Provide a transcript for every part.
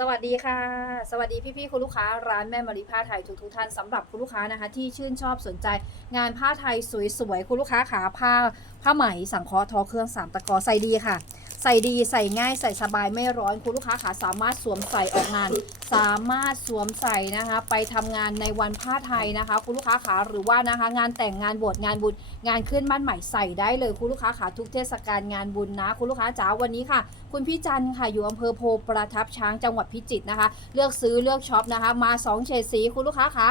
สวัสดีค่ะ สวัสดีพี่ๆคุณลูกค้าร้านแม่มารีผ้าไทยทุกทุกๆท่านสำหรับคุณลูกค้านะคะ ที่ชื่นชอบสนใจ งานผ้าไทยสวยๆคุณลูกค้าขาผ้าผ้าไหมสังเคราะห์ทอเครื่องสามตะกอใส่ดีค่ะ ใส่ดีใส่ง่ายใส่สบายไม่ร้อนคุณลูกค้าขาสามารถสวมใส่ออกงาน สามารถสวมใส่นะคะ ไปทำงานในวันผ้าไทยนะคะ คุณลูกค้าขาหรือว่านะคะ งานแต่งงานบวชงานบุญงานขึ้นบ้านใหม่ใส่ได้เลยคุณลูกค้าขาทุกเทศกาลงานบุญนะ คุณลูกค้าจ๋าวันนี้ค่ะ คุณพี่จันค่ะอยู่อำเภอโพประทับช้างจังหวัดพิจิตรนะคะ เลือกซื้อเลือกช็อปนะคะ มา2เฉดสีคุณลูกค้าคะ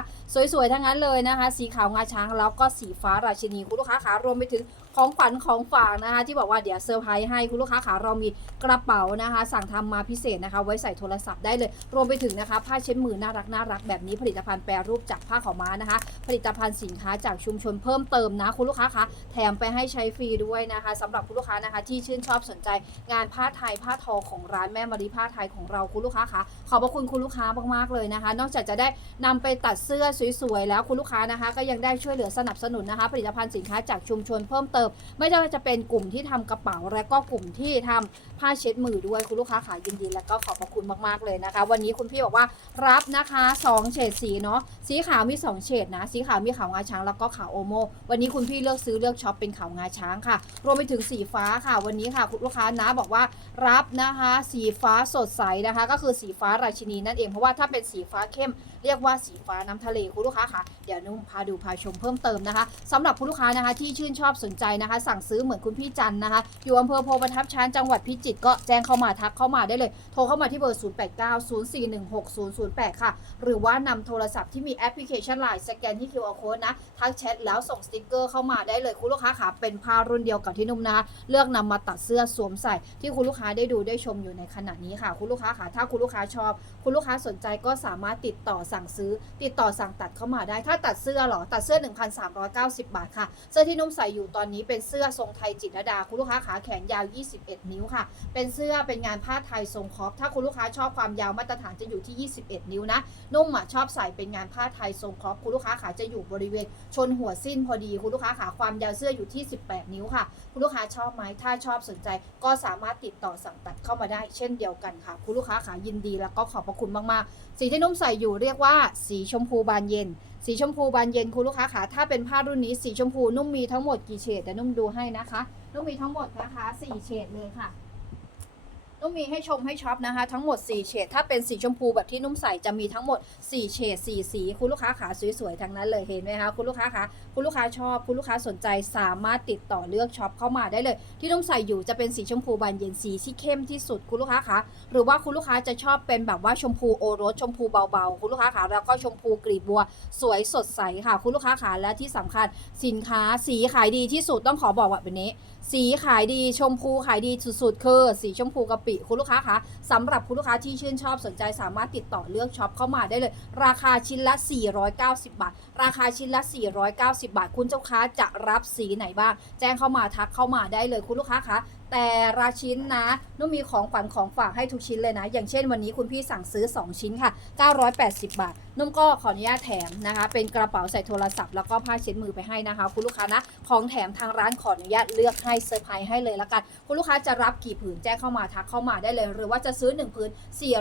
สวยๆทั้งนั้นเลยนะคะ สีขาวงาช้างแล้วก็สีฟ้าราชินีคุณลูกค้าขารวมไปถึง ของขวัญของฝากนะคะ ที่บอกว่าเดี๋ยวเซอร์ไพรส์ให้คุณลูกค้าขาเรามีกระเป๋านะคะ สั่งทำมาพิเศษนะคะ ไว้ใส่โทรศัพท์ได้เลย รวมไปถึงนะคะ ผ้าเช็ดมือน่ารักน่ารักแบบนี้ผลิตภัณฑ์แปรรูปจากผ้าขาวม้านะคะ ผลิตภัณฑ์สินค้าจากชุมชนเพิ่มเติมนะคุณลูกค้าคะแถมไปให้ใช้ฟรีด้วยนะคะสำหรับคุณลูกค้านะคะ ที่ชื่นชอบสนใจ งานผ้าไทยผ้าทอของร้านแม่มารีผ้าไทยของเราคุณลูกค้าคะขอบพระคุณคุณลูกค้ามากๆเลยนะคะ นอกจากจะได้นำไปตัดเสื้อสวยๆแล้วคุณลูกค้านะคะ ก็ยังได้ช่วยเหลือสนับสนุนนะคะ ผลิตภัณฑ์สินค้าจากชุมชนเพิ่มเติมไม่ว่าจะเป็นกลุ่มที่ทำกระเป๋า และก็กลุ่มที่ทำผ้าเช็ดมือด้วยคุณลูกค้าขายินดีและก็ขอบพระคุณมากๆเลยนะคะ วันนี้คุณพี่บอกว่ารับนะคะสองเฉดสีเนาะสีขาวมีสองเฉดนะ สีขาวมีขาวงาช้างแล้วก็ขาวโอโม วันนี้คุณพี่เลือกซื้อเลือกช็อปเป็นขาวงาช้างค่ะ รวมไปถึงสีฟ้าค่ะ วันนี้ค่ะคุณลูกค้านะบอกว่ารับนะคะ สีฟ้าสดใสนะคะ ก็คือสีฟ้าราชินีนั่นเองเพราะว่าถ้าเป็นสีฟ้าเข้ม เรียกว่าสีฟ้าน้ำทะเลคุณลูกค้าค่ะเดี๋ยวนุ่มพาดูพาชมเพิ่มเติมนะคะสำหรับคุณลูกค้านะคะ ที่ชื่นชอบสนใจนะคะ สั่งซื้อเหมือนคุณพี่จันนะคะ อยู่อำเภอโพประทับช้างจังหวัดพิจิตรก็แจ้งเข้ามาทักเข้ามาได้เลย โทรเข้ามาที่เบอร์ 0890416008 ค่ะ หรือว่านำโทรศัพท์ที่มีแอปพลิเคชัน Line สแกนที่ QR code นะทักแชทแล้วส่งสติกเกอร์เข้ามาได้เลยคุณลูกค้าค่ะเป็นผ้ารุ่นเดียวกับที่นุ่มนะคะเลือกนำมาตัดเสื้อสวมใส่ ที่คุณลูกค้าได้ดูได้ชมอยู่ในขณะนี้ค่ะ คุณลูกค้าค่ะถ้าคุณลูกค้าชอบ คุณลูกค้าสนใจก็สามารถติดต่อสั่งซื้อ ติดต่อสั่งตัดเข้ามาได้ ถ้าตัดเสื้อเหรอ ตัดเสื้อ 1,390 บาทค่ะ เสื้อที่นุ่มใส่อยู่ตอนนี้เป็นเสื้อทรงไทยจิตรดา คุณลูกค้าขาแขนยาว 21 นิ้วค่ะ เป็นเสื้อเป็นงานผ้าไทยทรงคอปถ้าคุณลูกค้าชอบความยาวมาตรฐานจะอยู่ที่ 21 นิ้วนะ นุ่มอะชอบใส่เป็นงานผ้าไทยทรงคอปคุณลูกค้าขาจะอยู่บริเวณ ชนหัวสิ้นพอดี คุณลูกค้าขาความยาวเสื้ออยู่ที่ 18 นิ้วค่ะ คุณลูกค้าชอบไหมถ้าชอบสนใจ ก็สามารถติดต่อสั่งตัดเข้ามาได้ เช่นเดียวกันค่ะ คุณลูกค้าขายินดีแล้วก็ขอบพระคุณมากๆสีที่นุ่มใส่อยู่เรียกว่าว่าสีชมพูบานเย็น สีชมพูบานเย็นคุณลูกค้าขาถ้าเป็นผ้ารุ่นนี้สีชมพูนุ่มมีทั้งหมดกี่เฉดแต่นุ่มดูให้นะคะ นุ่มมีทั้งหมดนะคะสี่เฉดเลยค่ะ นุ่มมีให้ชมให้ช็อปนะคะ ทั้งหมด 4 เฉดถ้าเป็นสีชมพูแบบที่นุ่มใส่จะมีทั้งหมด 4 เฉด4 สี คุณลูกค้าขาสวยๆทั้งนั้นเลยเห็นไหมคะคุณลูกค้าคะคุณลูกค้าชอบคุณลูกค้าสนใจสามารถติดต่อเลือกช็อปเข้ามาได้เลย ที่นุ่มใส่อยู่จะเป็นสีชมพูบานเย็นสีที่เข้มที่สุดคุณลูกค้าคะหรือว่าคุณลูกค้าจะชอบเป็นแบบว่าชมพูโอรสชมพูเบาๆ คุณลูกค้าขาแล้วก็ชมพูกลีบบัว สวยสดใสค่ะ คุณลูกค้าขาและที่สำคัญสินค้าสีขายดีที่สุดต้องขอบอกแบบนี้ สีขายดีชมพูขายดีสุดๆคือสีชมพูกะปิคุณลูกค้าคะสำหรับคุณลูกค้าที่ชื่นชอบสนใจสามารถติดต่อเลือกช็อปเข้ามาได้เลย ราคาชิ้นละ 490 บาท ราคาชิ้นละ 490 บาท คุณเจ้าค้าจะรับสีไหนบ้าง แจ้งเข้ามาทักเข้ามาได้เลยคุณลูกค้าคะ แต่ละชิ้นนะนุ่มมีของขวัญของฝากให้ทุกชิ้นเลยนะ อย่างเช่นวันนี้คุณพี่สั่งซื้อ 2 ชิ้นค่ะ 980 บาท นุ่มก็ขออนุญาตแถมนะคะ เป็นกระเป๋าใส่โทรศัพท์แล้วก็ผ้าเช็ดมือไปให้นะคะ คุณลูกค้านะ ของแถมทางร้านขออนุญาตเลือกให้เซอร์ไพรส์ให้เลยละกัน คุณลูกค้าจะรับกี่ผืนแจ้งเข้ามาทักเข้ามาได้เลย หรือว่าจะซื้อ 1 ผืน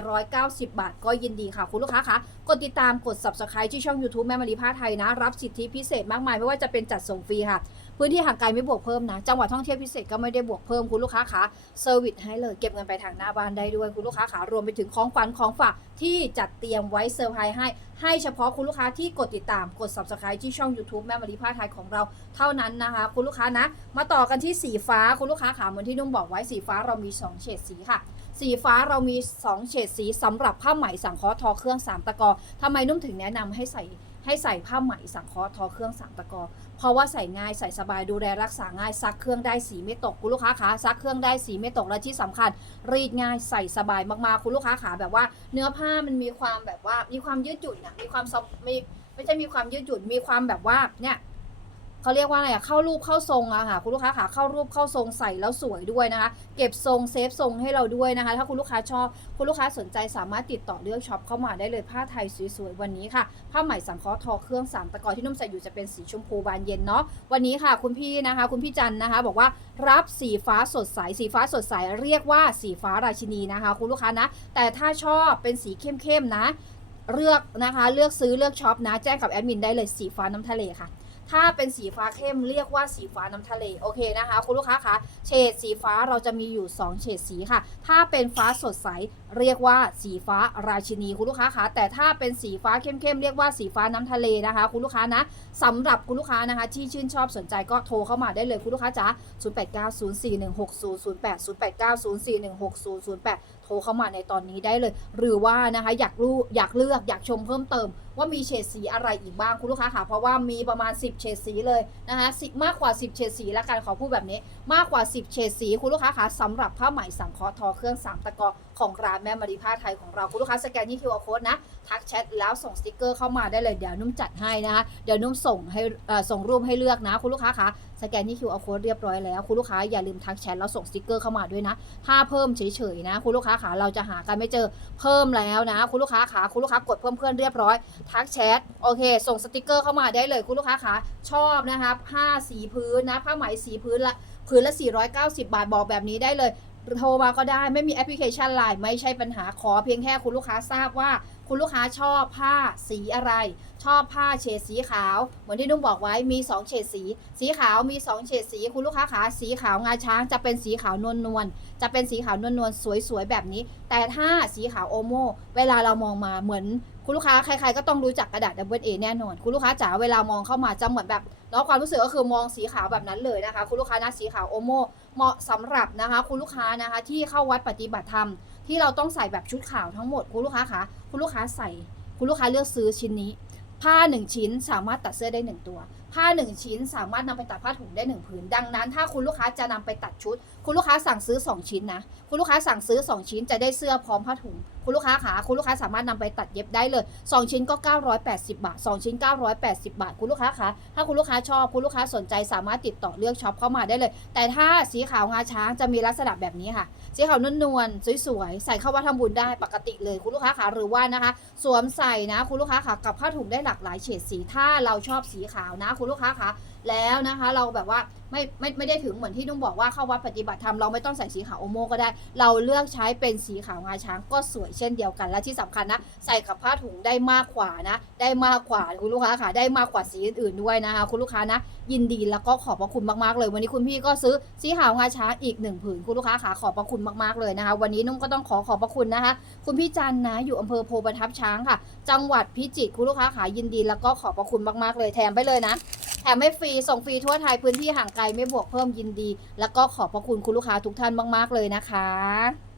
490 บาท ก็ยินดีค่ะ คุณลูกค้าคะกดติดตามกด subscribe ที่ช่อง YouTube แม่มารีผ้าไทยนะ รับสิทธิพิเศษมากมายไม่ว่าจะเป็นจัดส่งฟรีค่ะ พื้นที่ห่างไกลไม่บวกเพิ่มนะ จังหวัดท่องเที่ยวพิเศษก็ไม่ได้บวกเพิ่มคุณลูกค้าคะเซอร์วิสให้เลยเก็บเงินไปทางหน้าบ้านได้ด้วยคุณลูกค้าขารวมไปถึงของขวัญของฝากที่จัดเตรียมไว้เซอร์ไพรส์ให้ ให้เฉพาะคุณลูกค้าที่กดติดตามกด subscribe ที่ช่อง YouTube แม่มารีผ้าไทยของเราเท่านั้นนะคะ คุณลูกค้านะ มาต่อกันที่สีฟ้าคุณลูกค้าขาเหมือนที่นุ่มบอกไว้สีฟ้าเรามี 2 เฉดสีค่ะสีฟ้าเรามี 2 เฉดสีสำหรับผ้าไหมสังเคราะห์ทอเครื่องสามตะกอทำไมนุ่มถึงแนะนำให้ใส่ ให้ใส่ผ้าไหมสังเคราะห์ทอเครื่องสามตะกอ เพราะว่าใส่ง่ายใส่สบายดูแลรักษาง่ายซักเครื่องได้สีไม่ตกคุณลูกค้าขาซักเครื่องได้สีไม่ตกและที่สำคัญ รีดง่ายใส่สบายมากๆคุณลูกค้าขาแบบว่าเนื้อผ้ามันมีความแบบว่ามีความยืดหยุ่นนะมีความซอฟมีไม่ใช่มีความยืดหยุ่นมีความแบบว่าเนี่ย เขาเรียกว่าอะไรอะเข้ารูปเข้าทรงอะค่ะคุณลูกค้าขาเข้ารูปเข้าทรงใส่แล้วสวยด้วยนะคะ เก็บทรงเซฟทรงให้เราด้วยนะคะ ถ้าคุณลูกค้าชอบคุณลูกค้าสนใจสามารถติดต่อเลือกช็อปเข้ามาได้เลยผ้าไทยสวยๆวันนี้ค่ะผ้าไหมสังเคราะห์ทอเครื่องสามตะกอที่นุ่มใส่อยู่จะเป็นสีชมพูบานเย็นเนาะวันนี้ค่ะ คุณพี่นะคะ คุณพี่จันนะคะ บอกว่ารับสีฟ้าสดใสสีฟ้าสดใสเรียกว่าสีฟ้าราชินีนะคะ คุณลูกค้านะ แต่ถ้าชอบเป็นสีเข้มๆนะเลือกนะคะ เลือกซื้อเลือกช็อปนะ แจ้งกับแอดมินได้เลยสีฟ้าน้ำทะเลค่ะ ถ้าเป็นสีฟ้าเข้มเรียกว่าสีฟ้าน้ำทะเลโอเคนะคะ คุณลูกค้าคะเฉดสีฟ้าเราจะมีอยู่ 2 เฉดสีค่ะ ถ้าเป็นฟ้าสดใสเรียกว่าสีฟ้าราชินีคุณลูกค้าคะแต่ถ้าเป็นสีฟ้าเข้มๆเรียกว่าสีฟ้าน้ำทะเลนะคะ คุณลูกค้านะสำหรับคุณลูกค้านะคะ ที่ชื่นชอบสนใจก็โทรเข้ามาได้เลยคุณลูกค้าจ๋า0890416008 0890416008 โทรเข้ามาในตอนนี้ได้เลย หรือว่านะคะอยากรู้อยากเลือกอยากชมเพิ่มเติมว่ามีเฉดสีอะไรอีกบ้างคุณลูกค้าค่ะเพราะว่ามีประมาณ 10 เฉดสีเลยนะคะสิมากกว่า 10 เฉดสีแล้วกันขอพูดแบบนี้ มากกว่า 10 เฉดสี คุณลูกค้าค่ะสำหรับผ้าไหมสังเคราะห์ทอเครื่องสามตะกอของร้านแม่มารีผ้าไทยของเราคุณลูกค้าสแกนที่ QR code นะทักแชทแล้วส่งสติกเกอร์เข้ามาได้เลยเดี๋ยวนุ่มจัดให้นะคะเดี๋ยวนุ่มส่งให้อ่อส่งรูปให้เลือกนะคุณลูกค้าค่ะ สแกนที่ QR code เรียบร้อยแล้ว คุณลูกค้าอย่าลืมทักแชทแล้วส่งสติกเกอร์เข้ามาด้วยนะ ถ้าเพิ่มเฉยๆนะ คุณลูกค้าขาเราจะหากันไม่เจอเพิ่มแล้วนะ คุณลูกค้าขาคุณลูกค้ากดเพิ่มเพื่อนเรียบร้อยทักแชทโอเค ส่งสติกเกอร์เข้ามาได้เลย คุณลูกค้าขาชอบนะคะผ้าสีพื้นนะผ้าไหมสีพื้นละพื้นละ 490 บาทบอกแบบนี้ได้เลย โทรมาก็ได้ไม่มีแอปพลิเคชันไลน์ไม่ใช่ปัญหาขอเพียงแค่คุณลูกค้าทราบว่า คุณลูกค้าชอบผ้าสีอะไร ชอบผ้าเฉดสีขาว เหมือนที่นุ่มบอกไว้มี 2 เฉดสี สีขาวมี 2 เฉดสี คุณลูกค้าขาสีขาวงาช้างจะเป็นสีขาวนวลนวลๆจะเป็นสีขาวนวลนวลๆสวยๆแบบนี้ แต่ถ้าสีขาวโอโมเวลาเรามองมาเหมือน คุณลูกค้าใครๆก็ต้องรู้จักกระดาษ W A แน่นอน คุณลูกค้าจ๋าเวลามองเข้ามาจะเหมือนแบบ เนาะความรู้สึกก็คือมองสีขาวแบบนั้นเลยนะคะ คุณลูกค้านะสีขาวโอโมเหมาะสำหรับนะคะ คุณลูกค้านะคะที่เข้าวัดปฏิบัติธรรมที่เราต้องใส่แบบชุดขาวทั้งหมด คุณลูกค้าคะคุณลูกค้าใส่ คุณลูกค้าเลือกซื้อชิ้นนี้ ผ้า 1 ชิ้นสามารถตัดเสื้อได้ 1 ตัว ผ้า1ชิ้นสามารถนำไปตัดผ้าถุงได้1ผืน ดังนั้น ถ้าคุณลูกค้าจะนำไปตัดชุด คุณลูกค้าสั่งซื้อ 2 ชิ้นนะ คุณลูกค้าสั่งซื้อ 2 ชิ้นจะได้เสื้อพร้อมผ้าถุง คุณลูกค้าขาคุณลูกค้าสามารถนำไปตัดเย็บได้เลย 2 ชิ้นก็ 980 บาท 2 ชิ้น 980 บาท คุณลูกค้าคะถ้าคุณลูกค้าชอบคุณลูกค้าสนใจสามารถติดต่อเลือกช็อปเข้ามาได้เลย แต่ถ้าสีขาวงาช้างจะมีลักษณะแบบนี้ค่ะ สีขาวนวลนวลๆสวยๆใส่เข้าวัดทำบุญได้ปกติเลย คุณลูกค้าขาหรือว่านะคะ สวมใส่นะ คุณลูกค้าขากับผ้าถุงได้หลากหลายเฉดสีถ้าเราชอบสีขาวนะคุณลูกค้าคะ แล้วนะคะ เราแบบว่าไม่ไม่ไม่ได้ถึงเหมือนที่นุ่มบอกว่าเข้าวัดปฏิบัติธรรมเราไม่ต้องใส่สีขาวโอโมก็ได้ เราเลือกใช้เป็นสีขาวงาช้างก็สวยเช่นเดียวกัน และที่สำคัญนะ ใส่กับผ้าถุงได้มากกว่านะ ได้มากกว่าคุณลูกค้าค่ะได้มากกว่าสีอื่นๆด้วยนะคะ คุณลูกค้านะ ยินดีแล้วก็ขอบพระคุณมากๆเลย วันนี้คุณพี่ก็ซื้อสีขาวงาช้างอีกหนึ่งผืนคุณลูกค้าค่ะขอบพระคุณมากๆเลยนะคะ วันนี้นุ่มก็ต้องขอขอบพระคุณนะคะ คุณพี่จันนะอยู่อำเภอโพประทับช้างค่ะ จังหวัดพิจิตรคุณลูกค้าค่ะยินดีแล้วก็ขอบพระคุณมากๆเลยแถมไปเลยนะ แถมไม่ฟรี ส่งฟรีทั่วไทยพื้นที่ห่างไกลไม่บวกเพิ่มยินดี แล้วก็ขอบพระคุณคุณลูกค้าทุกท่านมาก ๆ เลยนะคะ